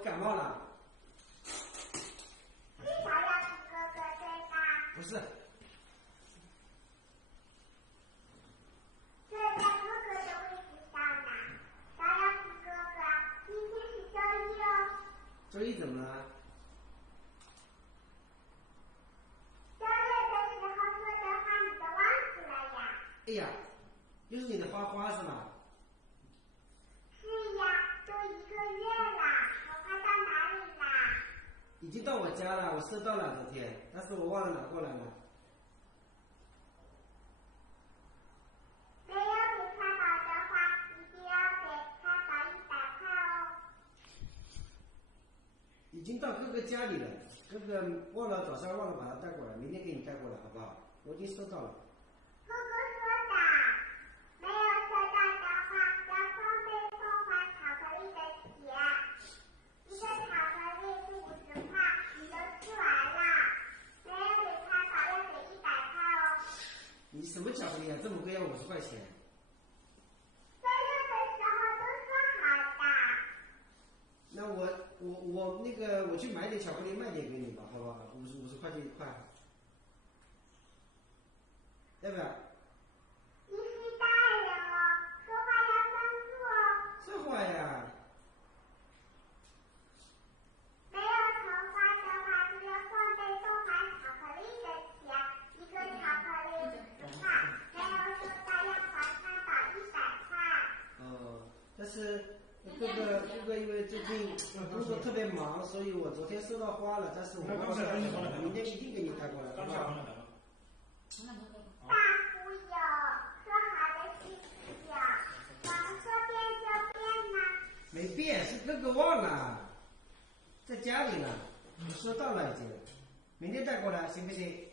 感冒了。是小鸭子哥哥对吧？不是。坐在哥哥的位置上呢。小鸭子哥哥，今天是周一哦。周一怎么了？周六的时候说的话你都忘记了呀？哎呀，又是你的花花是吗？是呀，都1个月啦，我花到哪里啦？已经到我家了，我收到了昨天，但是我忘了拿过来了。没有给他宝的话，一定要给他宝100块哦。已经到哥哥家里了，哥哥早上忘了把它带过来，明天给你带过来好不好？我已经收到了。哥哥说的，没有收到的话，要双倍奉还巧克力的钱。一个巧克力是50块，你都吃完了。没有给他宝要给100块哦。你什么巧克力啊？这么贵要50块钱？周六的时候都说好的。那我去买点巧克力卖点给你吧，好不好？50块钱1块，要不要？你是大人哦，说话要算数哦。这话呀。没有头发的话，就要双倍奉还巧克力的钱。一个巧克力50块，没有收到要还他宝100块。但是哥哥因为最近工作特别忙，所以我昨天收到花了，但是我忘了，明天一定给你带过来，好不好？大忽悠，说好的事情，怎么说变就变呢？没变，是哥哥忘了，在家里呢，我收到了已经，明天带过来行不行？